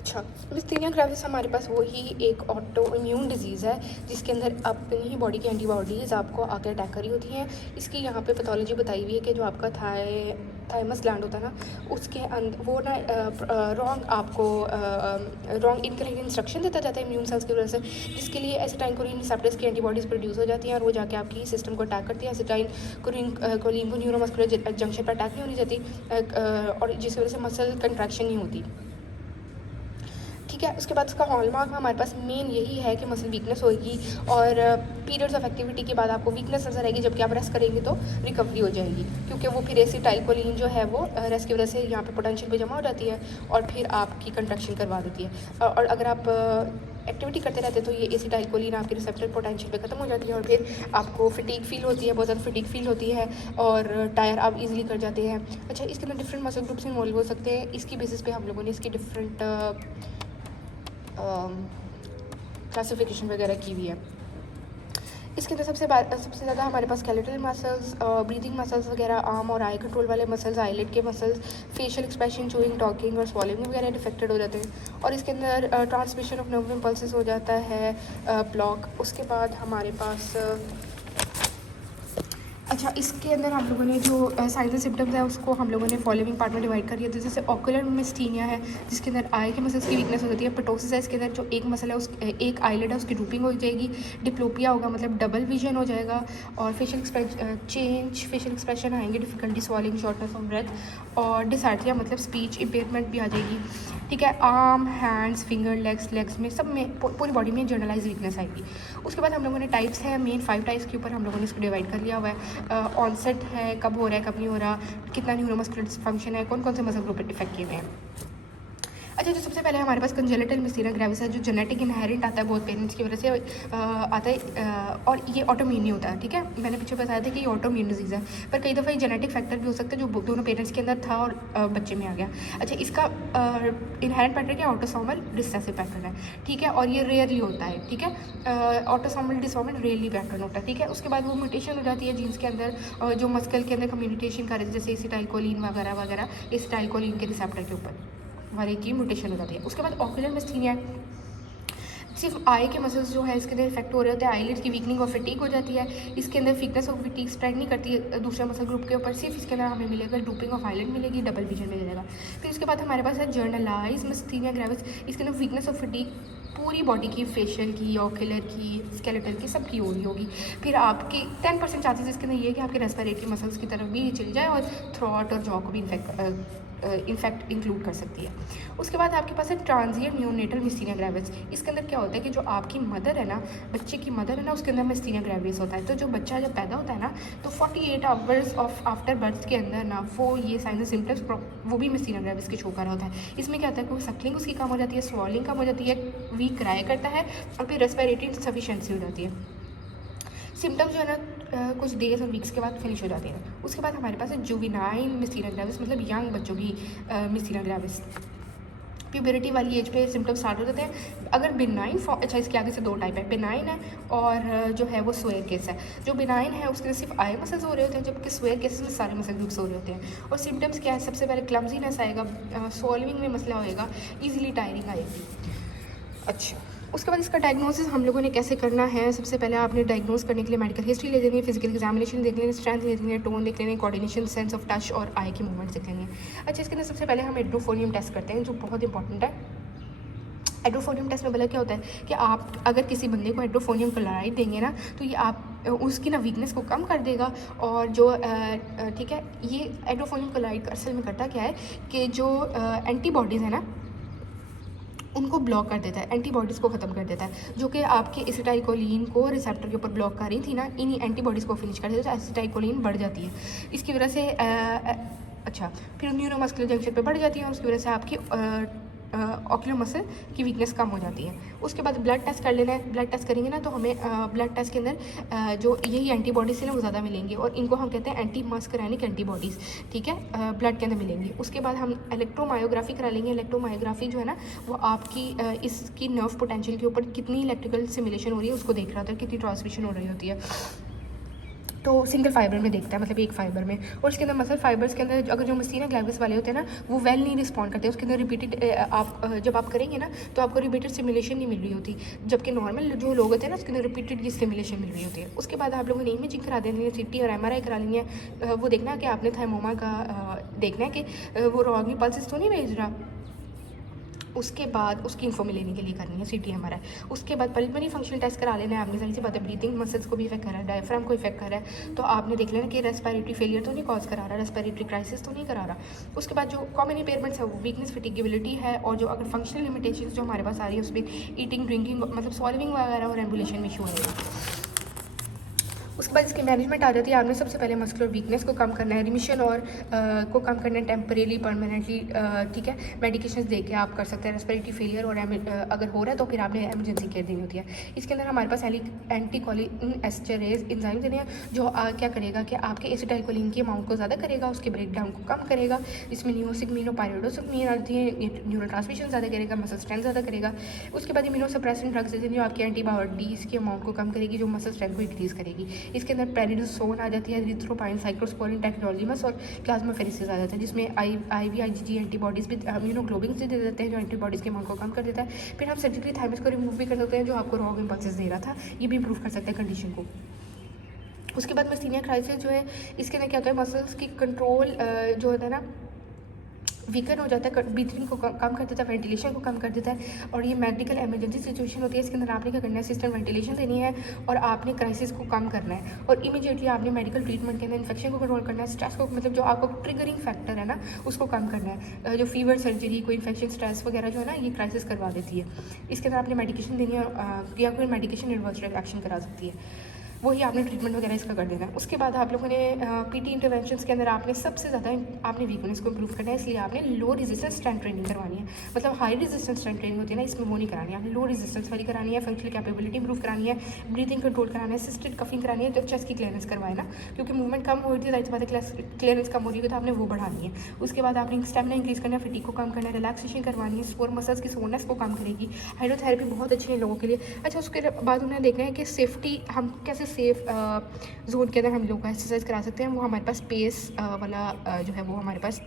अच्छा, मिस्थीनिया ग्रेविस हमारे पास वही एक ऑटो इम्यून डिजीज़ है जिसके अंदर अपनी ही बॉडी की एंटीबॉडीज़ आपको आकर अटैक करी होती हैं। इसकी यहाँ पे पैथोलॉजी बताई हुई है कि जो आपका थाइमस ग्लैंड होता है ना, उसके वो ना रॉन्ग आपको रॉन्ग इनकरेक्ट इंस्ट्रक्शन देता जाता है इम्यून सेल्स की वजह से, जिसके लिए एसिटाइलकोलिन रिसेप्टर्स की एंटीबॉडीज़ प्रोड्यूस हो जाती हैं और वो जाके आपकी सिस्टम को अटैक करती है। एसिटाइलकोलिन को न्यूरोमस्कुलर जंक्शन पर अटैक नहीं होनी चाहती और जिसकी वजह से मसल कंट्रैक्शन नहीं होती। ठीक है, उसके बाद उसका हॉलमार्क में हमारे पास मेन यही है कि मसल वीकनेस होगी और पीरियड्स ऑफ एक्टिविटी के बाद आपको वीकनेस नजर आएगी, जबकि आप रेस्ट करेंगे तो रिकवरी हो जाएगी, क्योंकि वो फिर एसिटाइलकोलिन जो है वो रेस्ट की वजह से यहाँ पे पोटेंशियल पे जमा हो जाती है और फिर आपकी कंट्रैक्शन करवा देती है। और अगर आप एक्टिविटी करते रहते तो ये एसिटाइलकोलिन आपके रिसेप्टर पोटेंशियल पे ख़त्म हो जाती है और फिर आपको फटीग फील होती है, बहुत ज़्यादा फटीग फील होती है और टायर आप इजीली कर जाते हैं। अच्छा, इसके अंदर डिफरेंट मसल ग्रुप्स इन्वॉल्व हो सकते हैं। इसकी बेसिस पे हम लोगों ने इसकी डिफरेंट क्लासिफिकेशन वगैरह की हुई है। इसके अंदर सबसे ज़्यादा हमारे पास स्केलेटल मसल्स, ब्रीदिंग मसल्स वगैरह, आर्म और आई कंट्रोल वाले मसल्स, आईलेट के muscles, facial expression, chewing, talking और स्वॉलिंग वगैरह डिफेक्टेड हो जाते हैं। और इसके अंदर ट्रांसमिशन ऑफ नर्व इम्पल्सेस हो जाता है ब्लॉक। उसके बाद हमारे पास अच्छा, इसके अंदर हम लोगों ने जो साइंस एंड सिम्टम्स है उसको हम लोगों ने फॉलोइंग पार्ट में डिवाइड कर दिया। जैसे ऑकुलर मिस्थीनिया है जिसके अंदर आई के मसल्स की वीकनेस हो जाती है। पिटोसिस है, इसके अंदर जो एक मसल है एक आईलेट है उसकी ड्रूपिंग हो जाएगी। डिप्लोपिया होगा मतलब डबल विजन हो जाएगा और फेशियल एक्सप्रेशन आएंगे, difficulty swallowing, shortness of breath और डिसआर्थरिया मतलब स्पीच इम्पेयरमेंट भी आ जाएगी। ठीक है, आर्म, हैंड्स, फिंगर, लेग्स में सब में पूरी बॉडी में जनरलाइज वीकनेस आएगी। उसके बाद हम लोगों ने टाइप्स है, मेन 5 टाइप्स के ऊपर हम लोगों ने इसको डिवाइड कर लिया हुआ है। ऑनसेट है, कब हो रहा है कब नहीं हो रहा, कितना न्यूरोमस्कुलर डिसफंक्शन है, कौन कौन से मसल ग्रुप इफेक्ट किए हुए हैं। अच्छा, जो सबसे पहले हमारे पास कंजेनिटल मिस्थीनिया ग्रेविस है जो जेनेटिक इनहेरेंट आता है बहुत पेरेंट्स की वजह से आता है और ये ऑटोम्यून नहीं होता है। ठीक है, मैंने पीछे बताया था कि ये ऑटोम्यून डिजीज़ है, पर कई दफ़ा ये जेनेटिक फैक्टर भी हो सकता है जो दोनों पेरेंट्स के अंदर था और बच्चे में आ गया। अच्छा, इसका इनहेरेंट पैटर्न क्या, ऑटोसोमल रिसेसिव पैटर्न है। ठीक है, और ये रेयरली होता है। ठीक है, ऑटोसोमल डिसऑर्डर रेयरली पैटर्न होता है। ठीक है, उसके बाद वो म्यूटेशन हो जाती है जीन्स के अंदर जो मस्कल के अंदर कम्युनिकेशन कर रहे थे, जैसे एसिटाइलकोलिन वगैरह वगैरह, एसिटाइलकोलिन के रिसेप्टर के ऊपर वाले की म्यूटेशन हो जाती है। उसके बाद ऑक्यूलर मिस्थीनिया सिर्फ आई के मसल्स जो है इसके अंदर इफेक्ट हो रहे होते हैं, आईलिड की वीकनिंग और फटीग हो जाती है। इसके अंदर वीकनेस ऑफ फटीग स्प्रेड नहीं करती है दूसरे मसल ग्रुप के ऊपर, सिर्फ इसके अंदर हमें मिलेगा ड्रूपिंग ऑफ आईलिड मिलेगी, डबल विजन मिल जाएगा। फिर उसके बाद हमारे पास है जर्नलाइज मिस्थीनिया ग्रेविस, इसके अंदर वीकनेस ऑफ फटीग पूरी बॉडी की, फेशियल की, ऑक्यूलर की, स्केलेटल की, सबकी हो रही होगी। फिर आपकी 10% चांसेस इसके अंदर ये है कि आपके रेस्पिरेटरी मसल्स की तरफ भी चली जाए और थ्रोट और जॉ को भी इन्फेक्ट इंक्लूड कर सकती है। उसके बाद आपके पास है ट्रांजिएंट न्यूनेटल मिस्थीनिया ग्रेविस। इसके अंदर क्या होता है कि जो आपकी मदर है ना, बच्चे की मदर है ना, उसके अंदर मिस्थीनिया ग्रेविस होता है। तो जो बच्चा जब पैदा होता है ना, तो 48 आवर्स ऑफ आफ्टर बर्थ के अंदर ना वो ये साइंस सिम्टम्स वो भी मिस्थीनिया ग्रेविस के शो कर रहा होता है। इसमें क्या होता है कि वो सक्लिंग उसकी कम हो जाती है, स्वॉलिंग कम हो जाती है, वीक क्राई करता है और फिर रेस्पिरेटरी इनसफिशिएंसी हो जाती है। सिम्टम्स जो है ना कुछ डेज और वीक्स के बाद फिनिश हो जाते हैं। उसके बाद हमारे पास है जुवेनाइल मिस्थीनिया ग्रेविस, मतलब यंग बच्चों की मिस्थीनिया ग्रेविस। प्यूबरिटी वाली एज पे सिम्टम्स स्टार्ट हो जाते हैं। अगर बिनाइन फॉर्म, अच्छा इसके आगे से 2 टाइप है, बिनाइन है और जो है वो स्वेयर केस है। जो बिनाइन है उसके सिर्फ आई मसल्स हो रहे होते हैं, जबकि स्वेयर केसेस में सारे मसल ग्रुप्स हो रहे होते हैं। और सिम्टम्स क्या है, सबसे पहले क्लमजीनेस आएगा, सॉल्विंग में मसला होएगा, ईजिली टायरिंग आएगी। अच्छा, उसके बाद इसका डायग्नोसिस हम लोगों ने कैसे करना है। सबसे पहले आपने डायग्नोस करने के लिए मेडिकल हिस्ट्री ले लेनी है, फिजिकल एग्जामिनेशन देख लेनी, स्ट्रेंथ ले लेनी है, टोन देख लेनी है, कोऑर्डिनेशन, सेंस ऑफ टच और आई की मूवमेंट देख लेनी है। अच्छा, इसके अंदर सबसे पहले हम एड्रोफोनियम टेस्ट करते हैं जो बहुत इंपॉर्टेंट है। एड्रोफोनियम टेस्ट में बोला क्या होता है कि आप अगर किसी बंदे को एड्रोफोनियम क्लोराइड देंगे ना, तो ये आप उसकी ना वीकनेस को कम कर देगा। और जो ठीक है, ये एड्रोफोनियम क्लोराइड असल में करता क्या है कि जो एंटीबॉडीज़ है ना उनको ब्लॉक कर देता है, एंटीबॉडीज़ को ख़त्म कर देता है, जो कि आपके एसिटाइलकोलिन को रिसेप्टर के ऊपर ब्लॉक कर रही थी ना, इन्हीं एंटीबॉडीज़ को फिनिश कर देता है, तो एसिटाइलकोलिन बढ़ जाती है। इसकी वजह से अच्छा, फिर न्यूरोमस्कुलर जंक्शन पे बढ़ जाती है और उसकी वजह से आपकी ऑक्यूलर मसल की वीकनेस कम हो जाती है। उसके बाद ब्लड टेस्ट कर लेना है। ब्लड टेस्ट करेंगे ना तो हमें ब्लड टेस्ट के अंदर जो यही एंटीबॉडीज़ है ना वो ज़्यादा मिलेंगी और इनको हम कहते हैं एंटी मस्करैनिक एंटीबॉडीज़। ठीक है, ब्लड के अंदर मिलेंगी। उसके बाद हम इलेक्ट्रोमायोग्राफी करा लेंगे। इलेक्ट्रोमायोग्राफी जो है ना वो आपकी इसकी नर्व पोटेंशियल के ऊपर कितनी इलेक्ट्रिकल सिमुलेशन हो रही है उसको देख रहा होता है, कितनी ट्रांसमिशन हो रही होती है। तो सिंगल फाइबर में देखता है, मतलब एक फाइबर में। और इसके अंदर मसल फाइबर्स के अंदर अगर जो मस्तीना ग्लैविस वाले होते हैं ना, वो वेल नहीं रिस्पॉन्ड करते हैं। उसके अंदर रिपीटेड जब आप करेंगे ना तो आपको रिपीटेड स्टिमुलेशन नहीं मिल रही होती, जबकि नॉर्मल जो लोग होते हैं ना उसके अंदर रिपीटेड ये स्टिमुलेशन मिल रही होती है। उसके बाद आप लोगों ने इमेजिंग करा देनी है, CT और MRI करा लेनी है। वो देखना है कि आपने थाइमोमा का देखना है कि वो रॉन्गली पल्सेस तो नहीं भेज रहा। उसके बाद उसकी इन्फो लेने के लिए करनी है CT MRI। उसके बाद पल्मोनरी फंक्शनल टेस्ट करा लेना है आपने। सारी सी बात है, ब्रीथिंग मसल्स को भी इफेक्ट कर रहा है, डायफ्राम को इफेक्ट कर रहा है, तो आपने देख लेना कि रेस्पिरेटरी फेलियर तो नहीं कॉज करा रहा, रेस्पिरेटरी क्राइसिस तो नहीं करा रहा। उसके बाद जो कॉमन इम्पेयरमेंट्स है वो वीकनेस, फटीगेबिलिटी है, और जो अगर फंक्शनल लिमिटेशंस जो हमारे पास आ रही है उसमें ईटिंग, ड्रिंकिंग, मतलब सॉल्विंग वगैरह और एम्बुलेशन में इशू आएगा। उसके बाद इसकी मैनेजमेंट आ जाती है। आपने सबसे पहले मस्कुलर वीकनेस को कम करना है, रिमिशन और को कम करना है टेम्परेली, परमानेंटली, ठीक है। मेडिकेशंस दे के आप कर सकते हैं। रेस्पिरेटरी फेलियर और अगर हो रहा है तो फिर आपने एमरजेंसी केयर देनी होती है। इसके अंदर हमारे पास एंटी कोलिन एस्टरेज इंजाइम देने हैं जो क्या करेगा कि आपके एसिटाइलकोलिन की अमाउंट को ज़्यादा करेगा, उसके ब्रेकडाउन को कम करेगा। इसमें नियोसिकमीन और पायरिडोसिकमीन आती है, न्यूरो ट्रांसमिशन ज़्यादा करेगा, मसल स्ट्रेंथ ज़्यादा करेगा। उसके बाद इम्यूनोसप्रेसेंट ड्रग्स देते हैं जो आपकी एंटीबॉडीज़ की अमाउंट को कम करेगी, जो मसल स्ट्रेंथ को इंक्रीज़ करेगी। इसके अंदर प्रेनिडोसोन आ जाती है, एरिथ्रोपाइन, साइक्लोस्पोरिन, टेक्नोलॉजीमस और प्लाज्माफेरेसिस आ जाता है, जिसमें IgG एंटीबॉडीज़ भी, इम्यूनोग्लोबिन से दे देते हैं जो एंटीबॉडीज़ के अमाउंट को कम कर देता है। फिर हम सर्जिकली थायमस को रिमूव भी कर सकते हैं जो आपको रॉन्ग इम्पल्सेस दे रहा था, ये भी इंप्रूव कर सकते हैं कंडीशन को। उसके बाद मस्तीनिया क्राइसिस जो है, इसके अंदर क्या होता है, मसल्स की कंट्रोल जो होता है ना वीकन हो जाता है, ब्रीथिंग को कम कर देता है, वेंटिलेशन को कम कर देता है, और ये मेडिकल इमरजेंसी सिचुएशन होती है। इसके अंदर आपने क्या करना है, सिस्टम वेंटिलेशन देनी है और आपने क्राइसिस को कम करना है, और इमीडिएटली आपने मेडिकल ट्रीटमेंट के अंदर इन्फेक्शन को कंट्रोल करना है, स्ट्रेस को, मतलब जो आपको ट्रिगरिंग फैक्टर है ना उसको कम करना है। जो फीवर, सर्जरी, कोई इन्फेक्शन, स्ट्रेस वगैरह जो है ना ये क्राइसिस करवा देती है। इसके अंदर आपने मेडिकेशन देनी है या कोई मेडिकेशन एडवर्स रिएक्शन करा सकती है, वही आपने ट्रीटमेंट वगैरह इसका कर देना है। उसके बाद आप लोगों ने PT इंटरवेंशंस के अंदर आपने सबसे ज़्यादा आपने वीकनेस को इम्प्रूव करना है, इसलिए आपने लो रेजिस्टेंस स्ट्रेंथ ट्रेनिंग करवानी है। मतलब हाई रेजिस्टेंस स्ट्रेंथ ट्रेनिंग होती है ना, इसमें वो नहीं करानी है, आपने लो रेजिस्टेंस वाली करानी है। फंक्शनल कैपेबिलिटी इंप्रूव करानी है, ब्रीथिंग कंट्रोल कराना है, सिस्टेड कफिंग करानी है, जब चेस्ट की क्लियरेंस करवाए ना, क्योंकि मूवमेंट कम हो रही थी, जाहिर बात है क्लियरेंस कम हो रही है तो आपने वो बढ़ानी है। उसके बाद आपने स्टेमिना इंक्रीज़ करना है, फटीग को कम करना है, रिलैक्सेशन करवानी है, स्पोर मसल्स की सोरनेस को कम करेगी। हाइड्रोथेरेपी बहुत अच्छी है लोगों के लिए। अच्छा, उसके बाद उन्हें देखना है कि सेफ्टी, हम कैसे सेफ जोन के अंदर हम लोग का एक्सरसाइज करा सकते हैं। वो हमारे पास स्पेस वाला जो है वो हमारे पास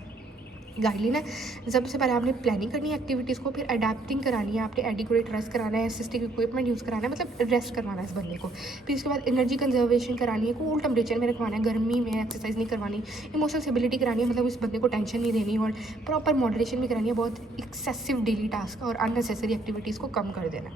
गाइडलाइन है। सबसे पहले आपने प्लानिंग करनी है एक्टिविटीज़ को, फिर अडेप्टिंग करानी है, आपने एडिक्वेट रेस्ट कराना है, असिस्टिव इक्विपमेंट यूज़ कराना है, मतलब रेस्ट करवाना है इस बंदे को। फिर उसके बाद एनर्जी कंजर्वेशन करानी है, कूल टेम्परेचर में रखवाना है, गर्मी में एक्सरसाइज नहीं करवानी। इमोशनल स्टेबिलिटी करानी है, मतलब इस बंदे को टेंशन नहीं देनी, और प्रॉपर मॉडरेशन भी करानी है, बहुत एक्सेसिव डेली टास्क और अननेसेसरी एक्टिविटीज़ को कम कर देना।